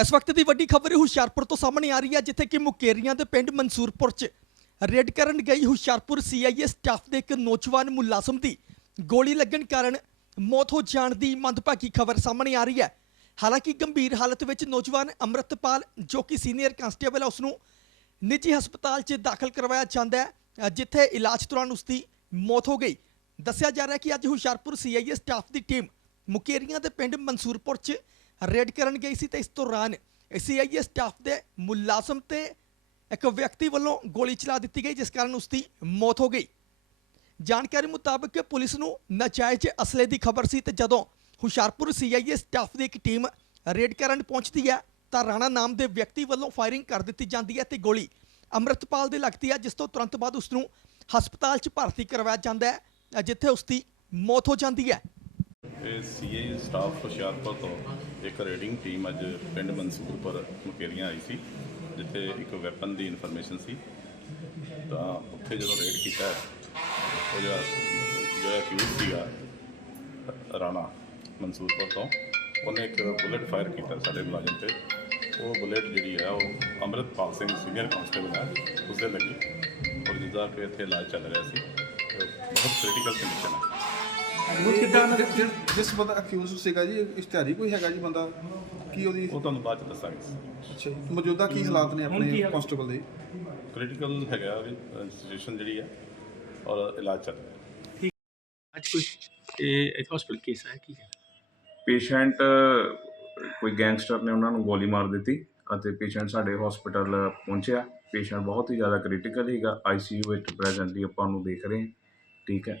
ਇਸ ਵਕਤ ਦੀ ਵੱਡੀ ਖਬਰ ਹੁਸ਼ਿਆਰਪੁਰ ਤੋਂ ਸਾਹਮਣੇ ਆ ਰਹੀ ਹੈ, ਜਿੱਥੇ ਕਿ ਮੁਕੇਰੀਆਂ ਦੇ ਪਿੰਡ ਮਨਸੂਰਪੁਰ 'ਚ ਰੇਡ ਕਰਨ ਗਈ ਹੁਸ਼ਿਆਰਪੁਰ ਸੀਆਈਏ ਸਟਾਫ ਦੇ ਇੱਕ ਨੌਜਵਾਨ ਮੁਲਾਜ਼ਮ ਦੀ ਗੋਲੀ ਲੱਗਣ ਕਾਰਨ ਮੌਤ ਹੋ ਜਾਣ ਦੀ ਮੰਦਭਾਗੀ ਖਬਰ ਸਾਹਮਣੇ ਆ ਰਹੀ ਹੈ। ਹਾਲਾਂਕਿ ਗੰਭੀਰ ਹਾਲਤ ਵਿੱਚ ਨੌਜਵਾਨ ਅੰਮ੍ਰਿਤਪਾਲ, ਜੋ ਕਿ ਸੀਨੀਅਰ ਕਾਂਸਟੇਬਲ ਹੈ ਉਸ ਨੂੰ ਨਿੱਜੀ ਹਸਪਤਾਲ 'ਚ ਦਾਖਲ ਕਰਵਾਇਆ ਜਾਂਦਾ ਹੈ ਜਿੱਥੇ ਇਲਾਜ ਦੌਰਾਨ ਉਸ ਦੀ ਮੌਤ ਹੋ ਗਈ। ਦੱਸਿਆ ਜਾ ਰਿਹਾ ਹੈ ਕਿ ਅੱਜ ਹੁਸ਼ਿਆਰਪੁਰ ਸੀਆਈਏ ਸਟਾਫ ਦੀ ਟੀਮ ਮੁਕੇਰੀਆਂ ਦੇ ਪਿੰਡ ਮਨਸੂਰਪੁਰ 'ਚ ਰੇਡ ਕਰਨ ਗਈ ਸੀ ਤੇ ਇਸ ਦੌਰਾਨ ਸੀਆਈਏ ਸਟਾਫ ਦੇ ਮੁਲਾਜ਼ਮ ਤੇ ਇੱਕ ਵਿਅਕਤੀ ਵੱਲੋਂ ਗੋਲੀ ਚਲਾ ਦਿੱਤੀ ਗਈ ਜਿਸ ਕਾਰਨ ਉਸ ਦੀ ਮੌਤ ਹੋ ਗਈ ਜਾਣਕਾਰੀ ਮੁਤਾਬਕ ਪੁਲਿਸ ਨੂੰ ਨਾਜਾਇਜ਼ ਅਸਲੇ ਦੀ ਖਬਰ ਸੀ ਤੇ ਜਦੋਂ ਹੁਸ਼ਿਆਰਪੁਰ ਸੀਆਈਏ ਸਟਾਫ ਦੀ ਇੱਕ ਟੀਮ ਰੇਡ ਕਰਨ ਪਹੁੰਚਦੀ ਹੈ ਤਾਂ ਰਾਣਾ ਨਾਮ ਦੇ ਵਿਅਕਤੀ ਵੱਲੋਂ ਫਾਇਰਿੰਗ ਕਰ ਦਿੱਤੀ ਜਾਂਦੀ ਹੈ ਤੇ ਗੋਲੀ ਅੰਮ੍ਰਿਤਪਾਲ ਦੇ ਲੱਗਦੀ ਹੈ ਜਿਸ ਤੋਂ ਤੁਰੰਤ ਬਾਅਦ ਉਸ ਨੂੰ ਹਸਪਤਾਲ 'ਚ ਭਰਤੀ ਕਰਵਾਇਆ ਜਾਂਦਾ ਹੈ ਜਿੱਥੇ ਉਸ ਦੀ ਮੌਤ ਹੋ ਜਾਂਦੀ ਹੈ ਸੀਏ ਸਟਾਫ ਹੁਸ਼ਿਆਰਪੁਰ ਤੋਂ ਇੱਕ ਰੇਡਿੰਗ ਟੀਮ ਅੱਜ ਪਿੰਡ ਮਨਸੂਰਪੁਰ ਮੁਕੇਰੀਆਂ ਆਈ ਸੀ, ਜਿੱਥੇ ਇੱਕ ਵੈਪਨ ਦੀ ਇਨਫੋਰਮੇਸ਼ਨ ਸੀ। ਤਾਂ ਉੱਥੇ ਜਦੋਂ ਰੇਡ ਕੀਤਾ, ਉਹ ਜਿਹੜਾ ਜਿਹੜਾ ਅਕਿਊਜ਼ ਸੀਗਾ, ਰਾਣਾ ਮਨਸੂਰਪੁਰ ਤੋਂ, ਉਹਨੇ ਇੱਕ ਬੁਲੇਟ ਫਾਇਰ ਕੀਤਾ ਸਾਡੇ ਮੁਲਾਜ਼ਮ ਤੇ। ਉਹ ਬੁਲੇਟ ਜਿਹੜੀ ਹੈ, ਉਹ ਅੰਮ੍ਰਿਤਪਾਲ ਸਿੰਘ ਸੀਨੀਅਰ ਕਾਂਸਟੇਬਲ ਹੈ, ਉਸਦੇ ਲੱਗੀ। ਔਰ ਜਿਸਦਾ ਕਿ ਇੱਥੇ ਇਲਾਜ ਚੱਲ ਰਿਹਾ ਸੀ ਬਹੁਤ ਕ੍ਰਿਟੀਕਲ ਕੰਡੀਸ਼ਨ ਹੈ। ਉਹ ਕਿਦਾਂ ਜਿ- ਜਿਸ ਬੰਦਾ ਅਕਿਊਜ਼ ਸੀਗਾ ਜੀ ਇਸ਼ਤਿਹਾਰੀ ਕੋਈ ਹੈਗਾ ਜੀ ਬੰਦਾ? ਕੀ ਉਹਦੀ? ਉਹ ਤੁਹਾਨੂੰ ਬਾਅਦ ਚ ਦੱਸਾਂਗੇ। ਅੱਛਾ ਜੀ ਮੌਜੂਦਾ ਕੀ ਹਾਲਾਤ ਨੇ ਆਪਣੇ ਕਾਂਸਟੇਬਲ ਦੇ? ਕ੍ਰਿਟੀਕਲ ਹੈਗਾ ਉਹਦੀ ਸਿਚੁਏਸ਼ਨ ਜਿਹੜੀ ਹੈ ਔਰ ਇਲਾਜ ਚੱਲ ਰਿਹਾ। ਅੱਜ ਕੋਈ ਇਹ ਹਸਪੀਟਲ ਕੇਸ ਹੈ ਕੀ ਹੈ ਪੇਸ਼ੈਂਟ ਕੋਈ ਗੈਂਗਸਟਰ ਨੇ ਉਹਨਾਂ ਨੂੰ ਗੋਲੀ ਮਾਰ ਦਿੱਤੀ ਅਤੇ ਪੇਸ਼ੈਂਟ ਸਾਡੇ ਹਸਪੀਟਲ ਪਹੁੰਚਿਆ। ਪੇਸ਼ੈਂਟ ਬਹੁਤ ਹੀ ਜ਼ਿਆਦਾ ਕ੍ਰਿਟੀਕਲ ਹੈਗਾ ਆਈਸੀਯੂ ਵਿੱਚ ਪ੍ਰੈਜ਼ੈਂਟਲੀ ਆਪਾਂ ਨੂੰ ਦੇਖ ਰਹੇ ਹਾਂ। ਠੀਕ ਹੈ।